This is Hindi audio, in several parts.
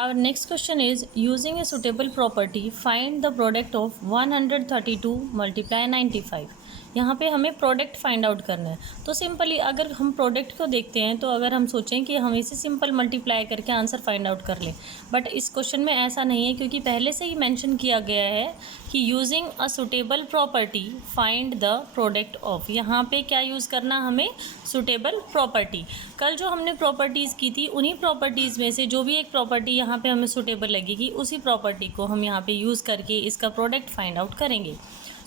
Our next question is, using a suitable property, find the product of 132 multiply 95. यहाँ पे हमें प्रोडक्ट फाइंड आउट करना है। तो सिंपली अगर हम प्रोडक्ट को देखते हैं तो अगर हम सोचें कि हम इसे सिंपल मल्टीप्लाई करके आंसर फाइंड आउट कर लें, बट इस क्वेश्चन में ऐसा नहीं है, क्योंकि पहले से ही मेंशन किया गया है कि using a suitable property find the product of. यहाँ पे क्या यूज़ करना हमें? Suitable property. कल जो हमने प्रॉपर्टीज़ की थी, उन्हीं प्रॉपर्टीज़ में से जो भी एक प्रॉपर्टी यहाँ पे हमें सुटेबल लगेगी, उसी प्रॉपर्टी को हम यहाँ पे यूज़ करके इसका प्रोडक्ट फाइंड आउट करेंगे।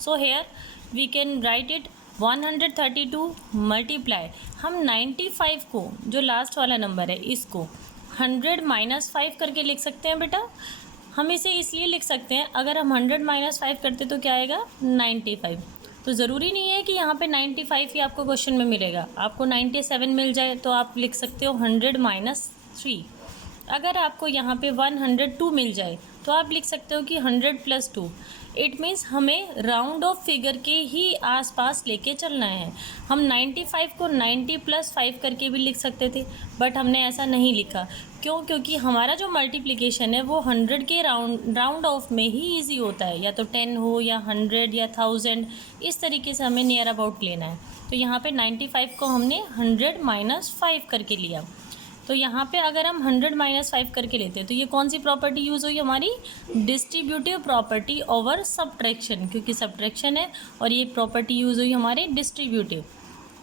So here we can write it 132 multiply, हम 95 को, जो लास्ट वाला नंबर है, इसको 100 माइनस 5 करके लिख सकते हैं बेटा। हम इसे इसलिए लिख सकते हैं, अगर हम 100 माइनस 5 करते तो क्या आएगा? 95। तो ज़रूरी नहीं है कि यहाँ पे 95 ही आपको क्वेश्चन में मिलेगा, आपको 97 मिल जाए तो आप लिख सकते हो 100 माइनस 3। अगर आपको यहाँ पे 102 मिल जाए तो आप लिख सकते हो कि 100 प्लस 2। इट मीन्स हमें राउंड ऑफ फिगर के ही आसपास लेके चलना है। हम 95 को 90 प्लस 5 करके भी लिख सकते थे, बट हमने ऐसा नहीं लिखा। क्यों? क्योंकि हमारा जो मल्टीप्लिकेशन है वो 100 के राउंड ऑफ में ही ईजी होता है, या तो 10 हो या 100 या 1000, इस तरीके से हमें नियर अबाउट लेना है। तो यहाँ पे 95 को हमने 100 माइनस 5 करके लिया। तो यहाँ पे अगर हम 100 माइनस 5 करके लेते हैं तो ये कौन सी प्रॉपर्टी यूज़ हुई हमारी? डिस्ट्रीब्यूटिव प्रॉपर्टी ओवर सब्ट्रैक्शन, क्योंकि सब्ट्रैक्शन है और ये प्रॉपर्टी यूज़ हुई हमारे डिस्ट्रीब्यूटिव।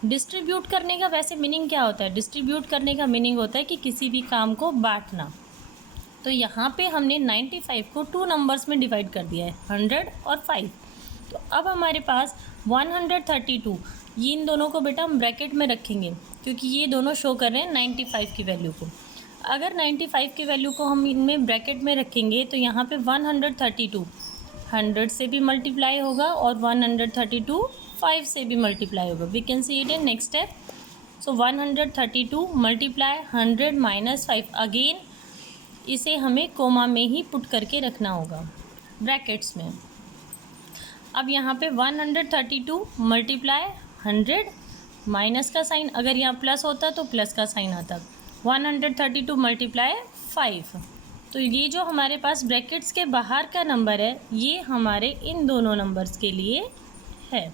डिस्ट्रीब्यूट करने का वैसे मीनिंग क्या होता है? डिस्ट्रीब्यूट करने का मीनिंग होता है कि किसी भी काम को बांटना। तो यहाँ पे हमने 95 को 2 नंबर्स में डिवाइड कर दिया है, 100 और 5। तो अब हमारे पास 132, ये इन दोनों को बेटा हम ब्रैकेट में रखेंगे, क्योंकि ये दोनों शो कर रहे हैं 95 की वैल्यू को। अगर 95 की वैल्यू को हम इनमें ब्रैकेट में रखेंगे तो यहाँ पे 132 100 से भी मल्टीप्लाई होगा और 132 5 से भी मल्टीप्लाई होगा। We can see it in next step. So 132 multiply 100 minus 5, again इसे हमें कोमा में ही पुट करके रखना होगा, ब्रैकेट्स में। अब यहाँ पे 132 मल्टीप्लाई 100, माइनस का साइन, अगर यहाँ प्लस होता तो प्लस का साइन आता। 132 मल्टीप्लाई 5, तो ये जो हमारे पास ब्रैकेट्स के बाहर का नंबर है, ये हमारे इन दोनों नंबर्स के लिए है।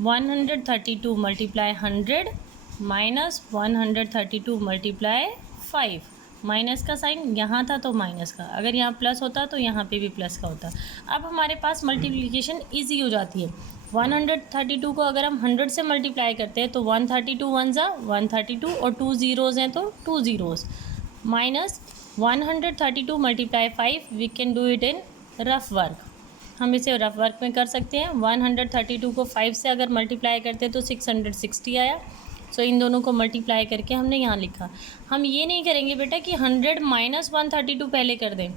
132 मल्टीप्लाई 100 माइनस 132 मल्टीप्लाई 5, माइनस का साइन यहाँ था तो माइनस का, अगर यहाँ प्लस होता तो यहाँ पे भी प्लस का होता। अब हमारे पास मल्टीप्लिकेशन इजी हो जाती है। 132 को अगर हम 100 से मल्टीप्लाई करते हैं तो 132 वन ज़ा 132 और 2 ज़ीरोज़ हैं तो 2 zeros, minus 132 multiply 5, we can do it in rough work. हम इसे रफ वर्क में कर सकते हैं। 132 को 5 से अगर मल्टीप्लाई करते तो 660 आया। सो इन दोनों को मल्टीप्लाई करके हमने यहाँ लिखा। हम ये नहीं करेंगे बेटा कि 100 माइनस 132 पहले कर दें,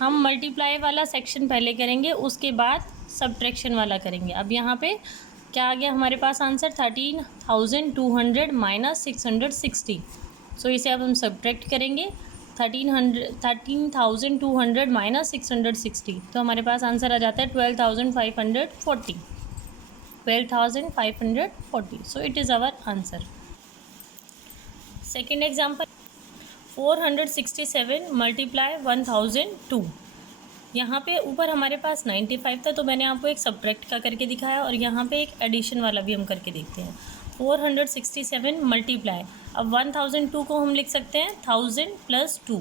हम मल्टीप्लाई वाला सेक्शन पहले करेंगे, उसके बाद सब्ट्रैक्शन वाला करेंगे। अब यहाँ पे क्या आ गया हमारे पास आंसर? 13,200 माइनस 660। सो इसे अब हम सब्ट्रैक्ट करेंगे, 13,200 माइनस 660, तो हमारे पास आंसर आ जाता है 12,540। 12,540, so it is our answer. Second example, 467 multiply 1002। यहाँ पे ऊपर हमारे पास 95 था तो मैंने आपको एक सब्ट्रैक्ट का करके दिखाया, और यहाँ पे एक एडिशन वाला भी हम करके देखते हैं। 467 मल्टीप्लाई, अब 1002 को हम लिख सकते हैं 1000 प्लस 2,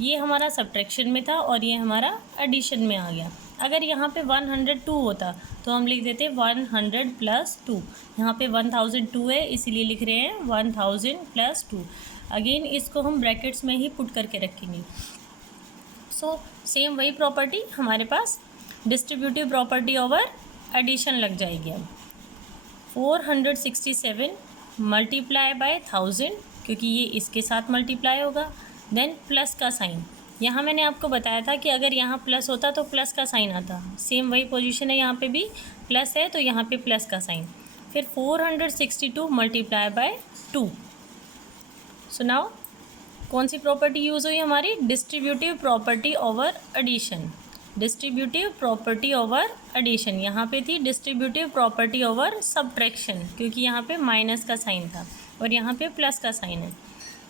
ये हमारा सब्ट्रैक्शन में था और ये हमारा एडिशन में आ गया। अगर यहाँ पे 102 होता तो हम लिख देते 100 प्लस 2, यहाँ पे 1002 है इसीलिए लिख रहे हैं 1000 प्लस 2। अगेन इसको हम ब्रैकेट्स में ही पुट करके रखेंगे। सो सेम वही प्रॉपर्टी हमारे पास डिस्ट्रीब्यूटिव प्रॉपर्टी ओवर एडिशन लग जाएगी। अब 467 मल्टीप्लाई बाय 1000, क्योंकि ये इसके साथ मल्टीप्लाई होगा, देन प्लस का साइन। यहाँ मैंने आपको बताया था कि अगर यहाँ प्लस होता तो प्लस का साइन आता, सेम वही पोजीशन है, यहाँ पे भी प्लस है तो यहाँ पे प्लस का साइन। फिर 462 मल्टीप्लाई बाय 2। सो नाउ कौन सी प्रॉपर्टी यूज़ हुई हमारी? Distributive property over addition. Distributive property over addition, यहाँ पे थी डिस्ट्रीब्यूटिव प्रॉपर्टी ओवर सब्ट्रैक्शन, क्योंकि यहाँ पे माइनस का साइन था और यहाँ पे प्लस का साइन है।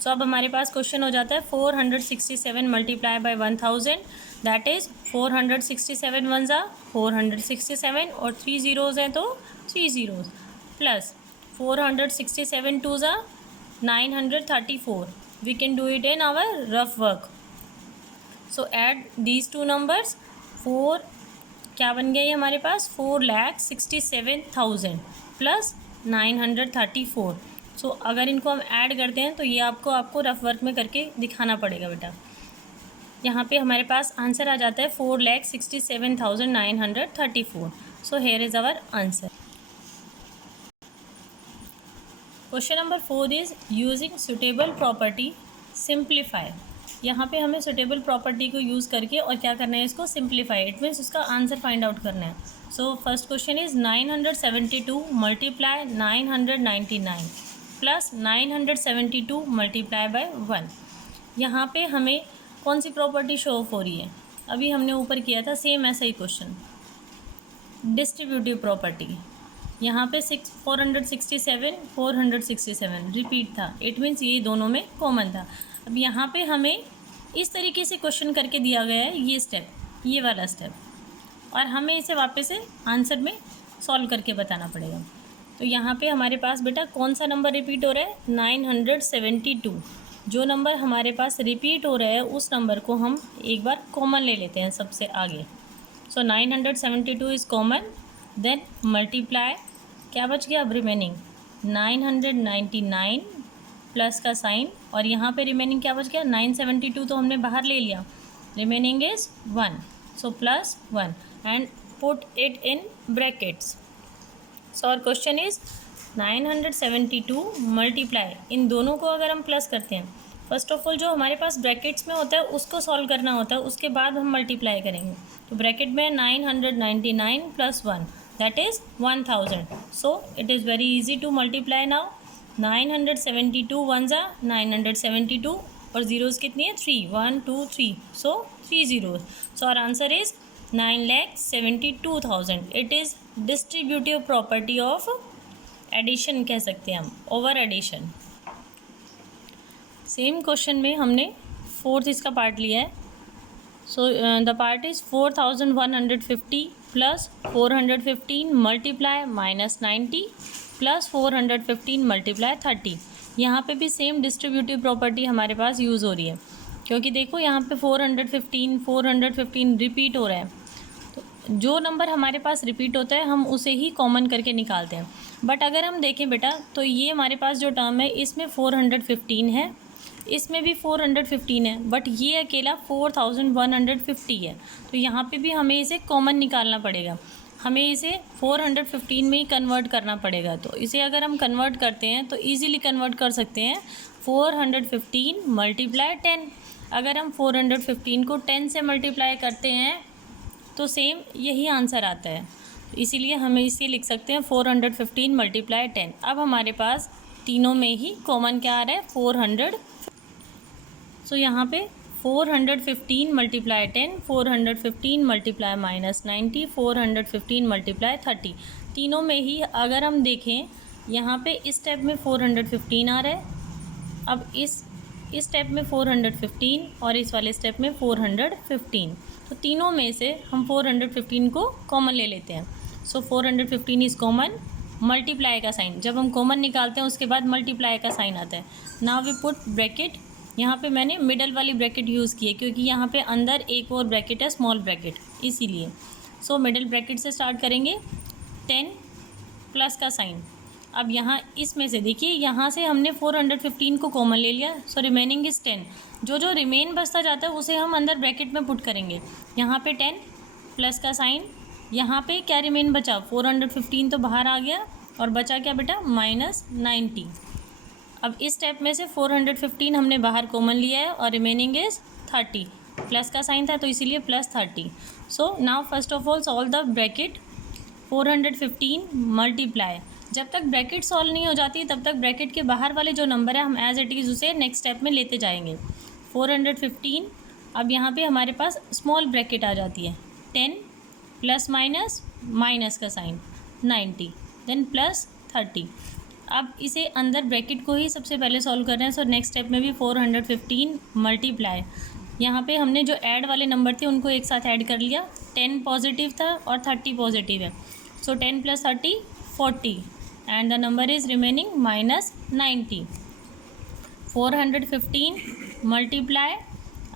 सो अब हमारे पास क्वेश्चन हो जाता है 467 multiply by 1000, that is 467 one ज़ा 467 और 3 ज़ीरोज़ हैं तो 3 ज़ीरोज़, प्लस 467 टू ज़ा 934. We can do it in our rough work. So add these two numbers. 4 क्या बन गया ये हमारे पास 4,67,000 प्लस 934. सो अगर इनको हम ऐड करते हैं तो ये आपको रफ वर्क में करके दिखाना पड़ेगा बेटा. यहाँ पे हमारे पास आंसर आ जाता है 4,67,934. So here is our answer. Question number 4 is using suitable property simplify. यहाँ पे हमें सुटेबल प्रॉपर्टी को यूज़ करके और क्या करना है, इसको सिंप्लीफाई, इट मीन्स उसका आंसर फाइंड आउट करना है. So first question is 972 multiply 999 plus 972 multiply by 1. यहाँ पे हमें कौन सी प्रॉपर्टी शो ऑफ हो रही है? अभी हमने ऊपर किया था सेम ऐसा ही क्वेश्चन, डिस्ट्रीब्यूटिव प्रॉपर्टी. यहाँ पे 467 रिपीट था, इट मीन्स ये दोनों में कॉमन था. अब यहाँ पे हमें इस तरीके से क्वेश्चन करके दिया गया है, ये स्टेप, ये वाला स्टेप, और हमें इसे वापस से आंसर में सॉल्व करके बताना पड़ेगा. तो यहाँ पे हमारे पास बेटा कौन सा नंबर रिपीट हो रहा है? 972. जो नंबर हमारे पास रिपीट हो रहा है उस नंबर को हम एक बार कॉमन ले लेते हैं सबसे आगे. सो 972 इज़ कॉमन, देन मल्टीप्लाई, क्या बच गया अब रिमेनिंग 999 प्लस का साइन, और यहाँ पे रिमेनिंग क्या बच गया 972 तो हमने बाहर ले लिया, remaining is 1. So plus 1 and put it in brackets. So और क्वेश्चन इज़ 972 मल्टीप्लाई, इन दोनों को अगर हम प्लस करते हैं, फर्स्ट ऑफ ऑल जो हमारे पास ब्रैकेट्स में होता है उसको सॉल्व करना होता है, उसके बाद हम मल्टीप्लाई करेंगे. तो ब्रैकेट में 999 plus 1 that is 1000. So it is very easy to multiply now. 972 one ज़ा 972 और ज़ीरोज़ कितनी है 3, 1 2 3, so 3 zeros. So our answer is 9,72,000. It is distributive property of addition, कह सकते हैं हम, ओवर एडिशन. सेम क्वेश्चन में हमने फोर्थ इसका पार्ट लिया है. So the part is 4,150 plus 415 multiply minus 90 plus 415 multiply 30. यहाँ पे भी सेम डिस्ट्रीब्यूटिव प्रॉपर्टी हमारे पास यूज़ हो रही है, क्योंकि देखो यहाँ पे 415 रिपीट हो रहा है. तो जो नंबर हमारे पास रिपीट होता है हम उसे ही कॉमन करके निकालते हैं. बट अगर हम देखें बेटा तो ये हमारे पास जो टर्म है इसमें 415 है, इसमें भी 415 है, बट ये अकेला 4,150 है. तो यहाँ पे भी हमें इसे कॉमन निकालना पड़ेगा, हमें इसे 415 में ही कन्वर्ट करना पड़ेगा. तो इसे अगर हम कन्वर्ट करते हैं तो इजीली कन्वर्ट कर सकते हैं 415 मल्टीप्लाई 10. अगर हम 415 को 10 से मल्टीप्लाई करते हैं तो सेम यही आंसर आता है, इसीलिए हमें इसे लिख सकते हैं 415 मल्टीप्लाई 10. अब हमारे पास तीनों में ही कॉमन क्या आ रहा है 400. सो यहाँ पे 415 मल्टीप्लाई 10, 415 मल्टीप्लाई माइनस 90, 415 मल्टीप्लाई 30. तीनों में ही अगर हम देखें यहाँ पे इस स्टेप में 415 आ रहा है, अब इस स्टेप में 415 और इस वाले स्टेप में 415. तो तीनों में से हम 415 को कॉमन ले लेते हैं. सो 415 इज़ कॉमन, मल्टीप्लाई का साइन, जब हम कॉमन निकालते हैं उसके बाद मल्टीप्लाई का साइन आता है. Now we put bracket. यहाँ पे मैंने मिडल वाली ब्रैकेट यूज़ की है क्योंकि यहाँ पे अंदर एक और ब्रैकेट है स्मॉल ब्रैकेट, इसीलिए. सो मिडल ब्रैकेट से स्टार्ट करेंगे, 10 प्लस का साइन. अब यहाँ इसमें से देखिए यहाँ से हमने 415 को कॉमन ले लिया, सो रिमेनिंग इज़ 10. जो रिमेन बचता जाता है उसे हम अंदर ब्रैकेट में पुट करेंगे. यहाँ पे 10 प्लस का साइन, यहाँ पे क्या रिमेन बचा 415 तो बाहर आ गया और बचा क्या बेटा माइनस 90. अब इस स्टेप में से 415 हमने बाहर कॉमन लिया है और रिमेनिंग इज़ 30. प्लस का साइन था तो इसीलिए plus 30. So now first of all solve the bracket 415 multiply. जब तक ब्रैकेट सॉल्व नहीं हो जाती तब तक ब्रैकेट के बाहर वाले जो नंबर है हम एज इट इज़ उसे नेक्स्ट स्टेप में लेते जाएंगे. 415, अब यहाँ पे हमारे पास स्मॉल ब्रैकेट आ जाती है, 10 प्लस माइनस माइनस का साइन 90, देन प्लस 30. अब इसे अंदर ब्रैकेट को ही सबसे पहले सॉल्व कर रहे हैं। सो नेक्स्ट स्टेप में भी 415 मल्टीप्लाई, यहाँ पे हमने जो ऐड वाले नंबर थे उनको एक साथ ऐड कर लिया। 10 पॉजिटिव था और 30 पॉजिटिव है। सो 10 + 30 40 and the number is remaining -90। 415 multiply,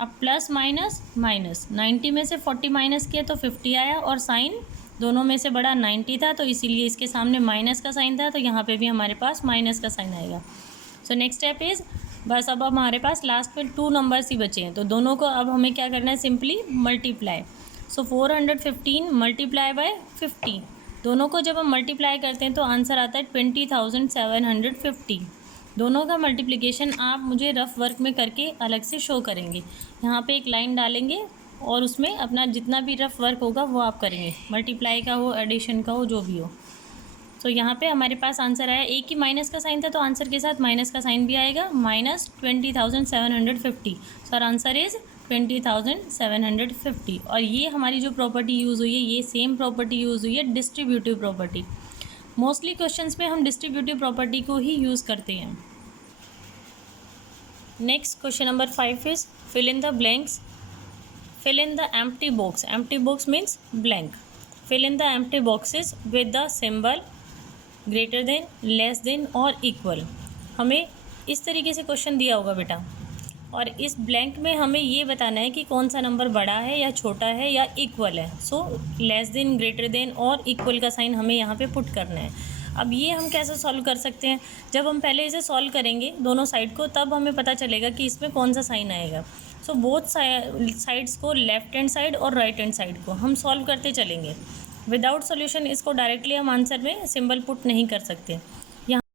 अब प्लस माइनस माइनस, 90 में से 40 माइनस किया तो 50 आया और साइन दोनों में से बड़ा 90 था, तो इसीलिए इसके सामने माइनस का साइन था, तो यहाँ पे भी हमारे पास माइनस का साइन आएगा। सो नेक्स्ट स्टेप इज़, बस अब हमारे पास लास्ट में 2 नंबर्स ही बचे हैं, तो दोनों को अब हमें क्या करना है, simply multiply. So 415 multiply by 50, दोनों को जब हम मल्टीप्लाई करते हैं तो आंसर आता है 20,750। दोनों का मल्टीप्लिकेशन आप मुझे रफ वर्क में करके अलग से शो करेंगे। यहाँ पे एक लाइन डालेंगे और उसमें अपना जितना भी रफ वर्क होगा वो आप करेंगे, मल्टीप्लाई का हो, एडिशन का हो, जो भी हो। तो यहाँ पे हमारे पास आंसर आया, एक ही माइनस का साइन था तो आंसर के साथ माइनस का साइन भी आएगा, -20,750। सो आर आंसर इज़ 20,750। और ये हमारी जो प्रॉपर्टी यूज़ हुई है, ये सेम प्रॉपर्टी यूज़ हुई है डिस्ट्रीब्यूटिव प्रॉपर्टी। मोस्टली क्वेश्चंस में हम डिस्ट्रीब्यूटिव प्रॉपर्टी को ही यूज़ करते हैं। Next question number 5 is fill in the blanks, fill in the empty box. Empty box means blank. Fill in the empty boxes with the symbol greater than, less than और equal. हमें इस तरीके से क्वेश्चन दिया होगा बेटा, और इस ब्लैंक में हमें ये बताना है कि कौन सा नंबर बड़ा है या छोटा है या इक्वल है। So less than, greater than और इक्वल का साइन हमें यहाँ पे पुट करना है। अब ये हम कैसे सॉल्व कर सकते हैं, जब हम पहले इसे सॉल्व करेंगे दोनों साइड को, तब हमें पता चलेगा कि इसमें कौन सा साइन आएगा। सो बोथ साइड्स को, लेफ्ट हैंड साइड और राइट हैंड साइड को हम सॉल्व करते चलेंगे। विदाउट सॉल्यूशन इसको डायरेक्टली हम आंसर में सिंबल पुट नहीं कर सकते।